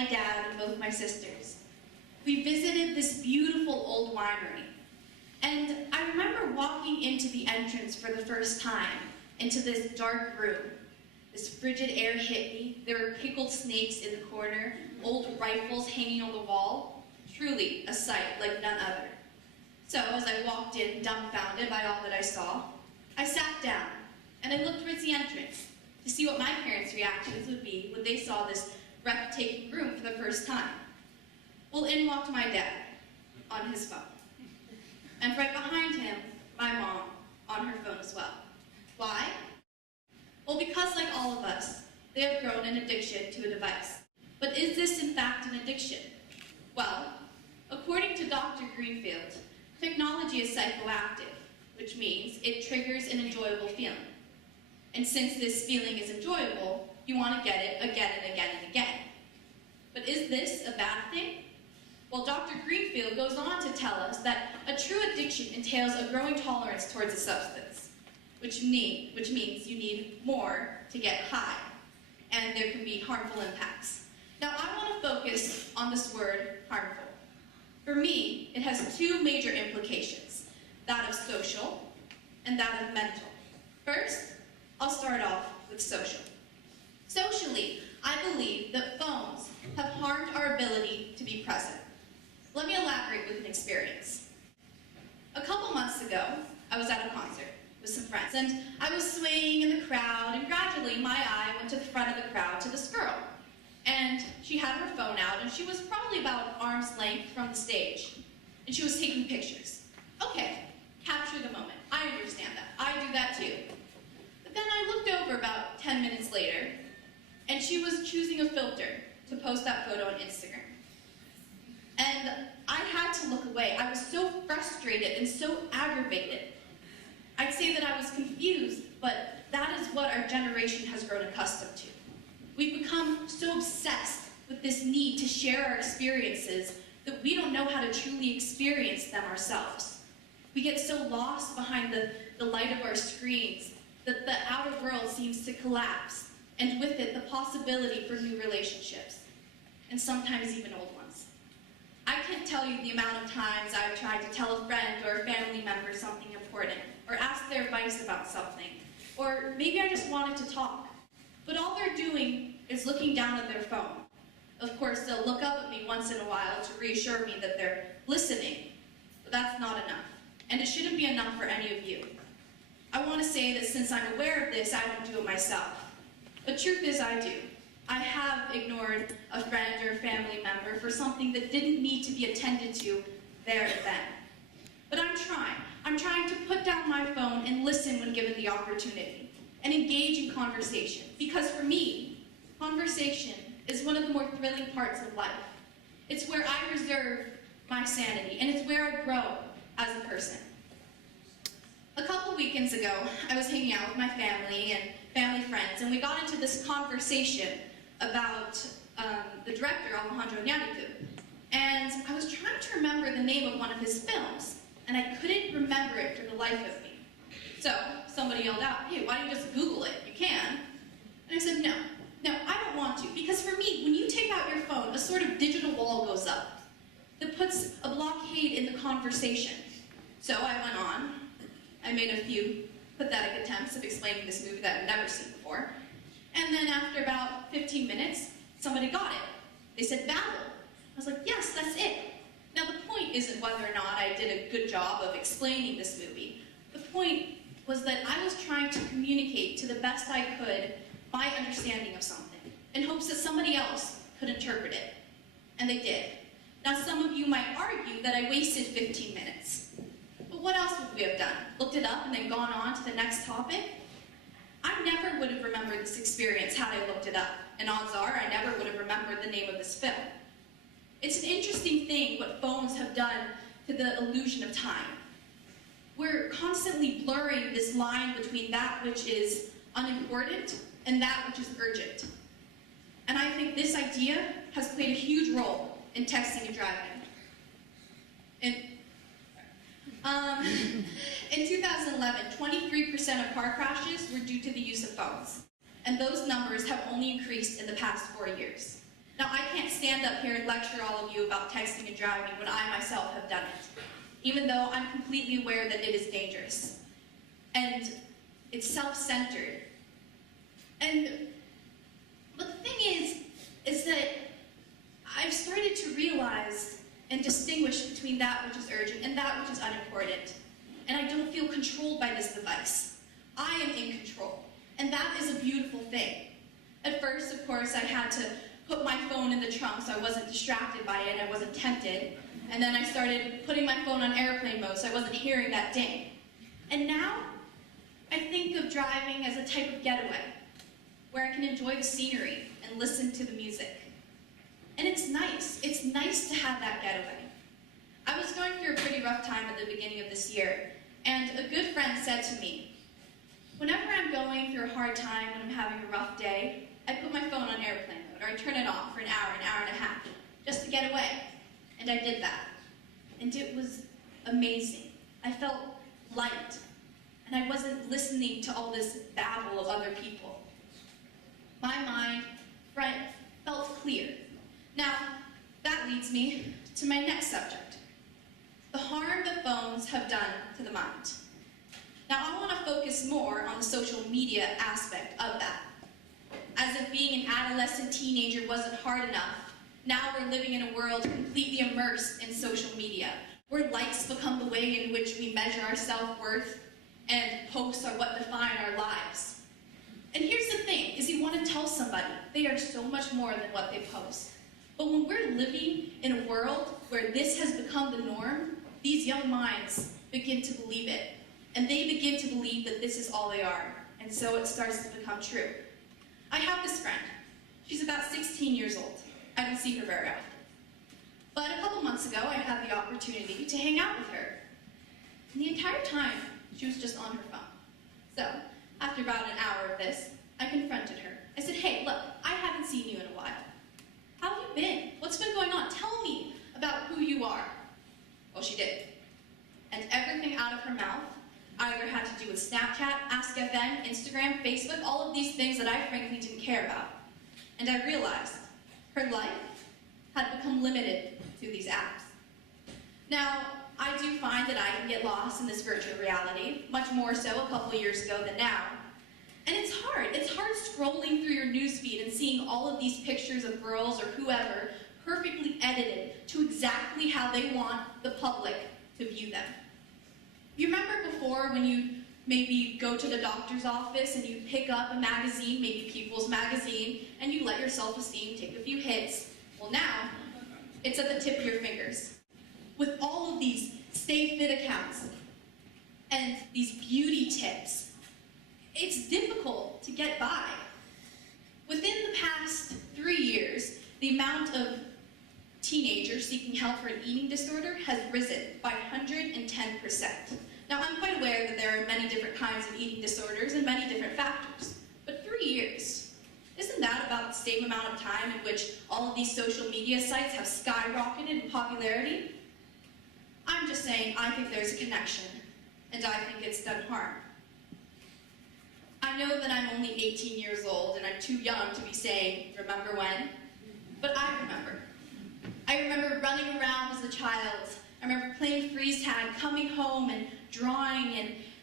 my dad and both my sisters. We visited this beautiful old winery. And I remember walking into the entrance for the first time, into this dark room. This frigid air hit me. There were pickled snakes in the corner, old rifles hanging on the wall. Truly a sight like none other. So as I walked in, dumbfounded by all that I saw, I sat down and I looked towards the entrance to see what my parents' reactions would be when they saw this breathtaking room for the first time. Well, in walked my dad on his phone. And right behind him, my mom on her phone as well. Why? Well, because like all of us, they have grown an addiction to a device. But is this in fact an addiction? Well, according to Dr. Greenfield, technology is psychoactive, which means it triggers an enjoyable feeling. And since this feeling is enjoyable, you want to get it again and again and again. But is this a bad thing? Well, Dr. Greenfield goes on to tell us that a true addiction entails a growing tolerance towards a substance, which means you need more to get high, and there can be harmful impacts. Now, I want to focus on this word, harmful. For me, it has two major implications, that of social and that of mental. First, I'll start off with social. Socially, I believe that phones have harmed our ability to be present. Let me elaborate with an experience. A couple months ago, I was at a concert with some friends, and I was swaying in the crowd, and gradually my eye went to the front of the crowd to this girl. And she had her phone out, and she was probably about arm's length from the stage, and she was taking pictures. Okay, capture the moment. I understand that. I do that too. But then I looked over about 10 minutes later, and she was choosing a filter to post that photo on Instagram. And I had to look away. I was so frustrated and so aggravated. I'd say that I was confused, but that is what our generation has grown accustomed to. We've become so obsessed with this need to share our experiences that we don't know how to truly experience them ourselves. We get so lost behind the light of our screens that the outer world seems to collapse, and with it, the possibility for new relationships, and sometimes even old ones. I can't tell you the amount of times I've tried to tell a friend or a family member something important, or ask their advice about something, or maybe I just wanted to talk. But all they're doing is looking down at their phone. Of course, they'll look up at me once in a while to reassure me that they're listening, but that's not enough, and it shouldn't be enough for any of you. I want to say that since I'm aware of this, I don't do it myself. The truth is I do. I have ignored a friend or family member for something that didn't need to be attended to there and then. But I'm trying. I'm trying to put down my phone and listen when given the opportunity, and engage in conversation. Because for me, conversation is one of the more thrilling parts of life. It's where I reserve my sanity, and it's where I grow as a person. A couple weekends ago, I was hanging out with my family and family friends, and we got into this conversation about the director, Alejandro Iñárritu. And I was trying to remember the name of one of his films, and I couldn't remember it for the life of me. So somebody yelled out, "Hey, why don't you just Google it? You can." And I said, no, I don't want to. Because for me, when you take out your phone, a sort of digital wall goes up that puts a blockade in the conversation. So I went on. I made a few pathetic attempts of explaining this movie that I'd never seen before. And then after about 15 minutes, somebody got it. They said, Babel. I was like, yes, that's it. Now the point isn't whether or not I did a good job of explaining this movie. The point was that I was trying to communicate to the best I could my understanding of something, in hopes that somebody else could interpret it. And they did. Now some of you might argue that I wasted 15 minutes. But what else would we have done? Looked it up and then gone on to the next topic? I never would have remembered this experience had I looked it up, and odds are I never would have remembered the name of this film. It's an interesting thing what phones have done to the illusion of time. We're constantly blurring this line between that which is unimportant and that which is urgent. And I think this idea has played a huge role in texting and driving. In 2011, 23% of car crashes were due to the use of phones. And those numbers have only increased in the past 4 years. Now, I can't stand up here and lecture all of you about texting and driving when I myself have done it, even though I'm completely aware that it is dangerous. And it's self-centered. But the thing is that I've started to realize and distinguish between that which is urgent and that which is unimportant. And I don't feel controlled by this device. I am in control, and that is a beautiful thing. At first, of course, I had to put my phone in the trunk so I wasn't distracted by it and I wasn't tempted. And then I started putting my phone on airplane mode so I wasn't hearing that ding. And now, I think of driving as a type of getaway, where I can enjoy the scenery and listen to the music. And it's nice to have that getaway. I was going through a pretty rough time at the beginning of this year, and a good friend said to me, whenever I'm going through a hard time, when I'm having a rough day, I put my phone on airplane mode, or I turn it off for an hour and a half, just to get away. And I did that. And it was amazing. I felt light, and I wasn't listening to all this babble of other people. My mind felt clear. Now, that leads me to my next subject, the harm that phones have done to the mind. Now, I want to focus more on the social media aspect of that. As if being an adolescent teenager wasn't hard enough, now we're living in a world completely immersed in social media, where likes become the way in which we measure our self-worth, and posts are what define our lives. And here's the thing, is you want to tell somebody they are so much more than what they post. But when we're living in a world where this has become the norm, these young minds begin to believe it. And they begin to believe that this is all they are. And so it starts to become true. I have this friend. She's about 16 years old. I don't see her very often. But a couple months ago, I had the opportunity to hang out with her. And the entire time, she was just on her phone. So, after about an hour of this, I confronted her. I said, hey, look, I haven't seen you in a while. How have you been? What's been going on? Tell me about who you are. Well, she did. And everything out of her mouth either had to do with Snapchat, AskFM, Instagram, Facebook, all of these things that I frankly didn't care about. And I realized her life had become limited to these apps. Now, I do find that I can get lost in this virtual reality, much more so a couple years ago than now. And it's hard. It's hard scrolling through your newsfeed and seeing all of these pictures of girls or whoever perfectly edited to exactly how they want the public to view them. You remember before when you maybe go to the doctor's office and you pick up a magazine, maybe People's Magazine, and you let your self-esteem take a few hits? Well, now, it's at the tip of your fingers. With all of these Stay Fit accounts and these beauty tips, it's difficult to get by. Within the past 3 years, the amount of teenagers seeking help for an eating disorder has risen by 110%. Now, I'm quite aware that there are many different kinds of eating disorders and many different factors, but 3 years, isn't that about the same amount of time in which all of these social media sites have skyrocketed in popularity? I'm just saying I think there's a connection, and I think it's done harm. I know that I'm only 18 years old and I'm too young to be saying, remember when? But I remember. I remember running around as a child. I remember playing freeze tag, coming home and drawing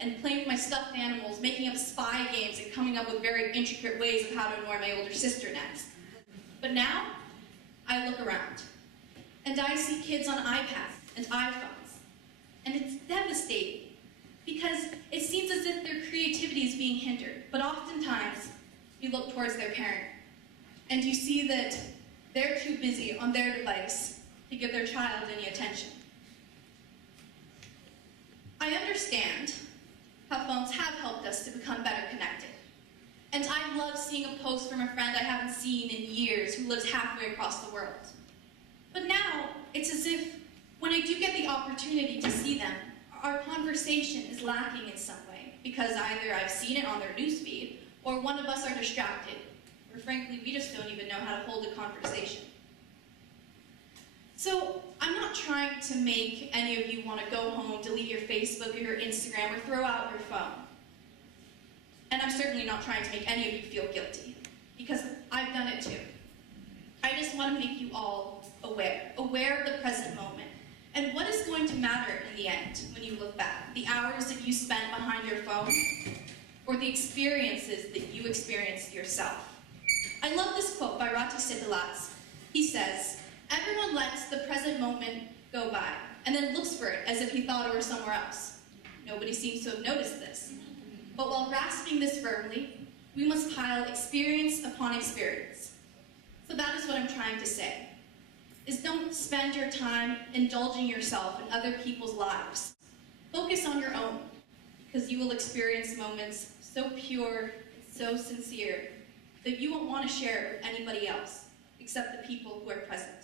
and playing with my stuffed animals, making up spy games and coming up with very intricate ways of how to annoy my older sister next. But now, I look around and I see kids on iPads and iPhones, and it's devastating because it seems as if their creativity is being hindered. But oftentimes, you look towards their parent and you see that they're too busy on their device to give their child any attention. I understand how phones have helped us to become better connected. And I love seeing a post from a friend I haven't seen in years who lives halfway across the world. But now, it's as if when I do get the opportunity to see them, our conversation is lacking in some way, because either I've seen it on their newsfeed, or one of us are distracted, or frankly, we just don't even know how to hold a conversation. So, I'm not trying to make any of you want to go home, delete your Facebook or your Instagram, or throw out your phone. And I'm certainly not trying to make any of you feel guilty, because I've done it too. I just want to make you all aware of the present moment, and what is going to matter in the end when you look back. The hours that you spent behind your phone, or the experiences that you experienced yourself. I love this quote by Rati Sedulatz. He says, "Everyone lets the present moment go by, and then looks for it as if he thought it were somewhere else. Nobody seems to have noticed this. But while grasping this firmly, we must pile experience upon experience." So that is what I'm trying to say, is don't spend your time indulging yourself in other people's lives. Focus on your own, because you will experience moments so pure and so sincere that you won't want to share it with anybody else except the people who are present.